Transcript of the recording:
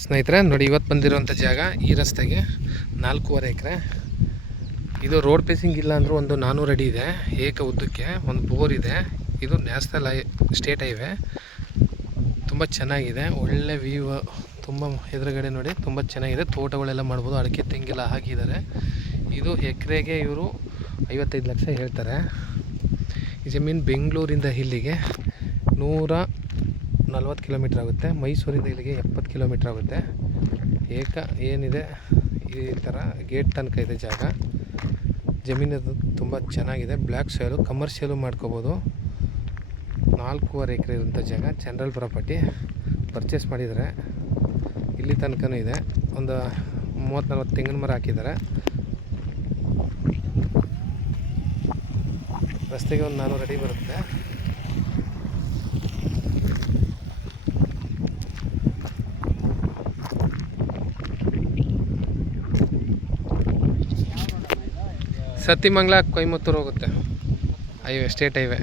ಸ್ನೇಹಿತರೆ ನೋಡಿ, ಇವತ್ತು ಬಂದಿರೋಂಥ ಜಾಗ ಈ ರಸ್ತೆಗೆ 4.5 ಎಕರೆ. ಇದು ರೋಡ್ ಪೇಸಿಂಗ್ ಇಲ್ಲ ಅಂದರೂ ಒಂದು 400 ಅಡಿ ಇದೆ ಏಕ ಉದ್ದಕ್ಕೆ. ಒಂದು ಬೋರ್ ಇದೆ. ಇದು ನ್ಯಾಷನಲ್ ಸ್ಟೇಟ್ ಹೈವೇ. ತುಂಬ ಚೆನ್ನಾಗಿದೆ, ಒಳ್ಳೆ ವ್ಯೂ. ತುಂಬ ಎದುರುಗಡೆ ನೋಡಿ ತುಂಬ ಚೆನ್ನಾಗಿದೆ. ತೋಟಗಳೆಲ್ಲ ಮಾಡ್ಬೋದು. ಅಡಿಕೆ ತೆಂಗೆಲ್ಲ ಹಾಕಿದ್ದಾರೆ. ಇದು ಎಕರೆಗೆ ಇವರು 55 ಲಕ್ಷ ಹೇಳ್ತಾರೆ. ಈ ಜಮೀನು ಬೆಂಗಳೂರಿಂದ ಇಲ್ಲಿಗೆ 140 ಕಿಲೋಮೀಟ್ರ್ ಆಗುತ್ತೆ. ಮೈಸೂರಿಂದ ಇಲ್ಲಿಗೆ 70 ಕಿಲೋಮೀಟ್ರ್ ಆಗುತ್ತೆ. ಏಕ ಏನಿದೆ ಈ ಥರ ಗೇಟ್ ತನಕ ಇದೆ ಜಾಗ. ಜಮೀನು ತುಂಬ ಚೆನ್ನಾಗಿದೆ. ಬ್ಲ್ಯಾಕ್ ಸಾಯಿಲು, ಕಮರ್ಷಿಯಲು ಮಾಡ್ಕೋಬೋದು. 4.5 ಎಕರೆ ಇರೋಂಥ ಜಾಗ ಜನರಲ್ ಪ್ರಾಪರ್ಟಿ. ಪರ್ಚೇಸ್ ಮಾಡಿದ್ದಾರೆ. ಇಲ್ಲಿ ತನಕನೂ ಇದೆ. ಒಂದು 30-40 ತೆಂಗಿನ ಮರ ಹಾಕಿದ್ದಾರೆ. ರಸ್ತೆಗೆ ಒಂದು 400 ಅಡಿ ಬರುತ್ತೆ. ಸತಿಮಂಗ್ಲ ಕೊಯಮತ್ತೂರು ಹೋಗುತ್ತೆ ಹೈವೇ, ಸ್ಟೇಟ್ ಹೈವೇ.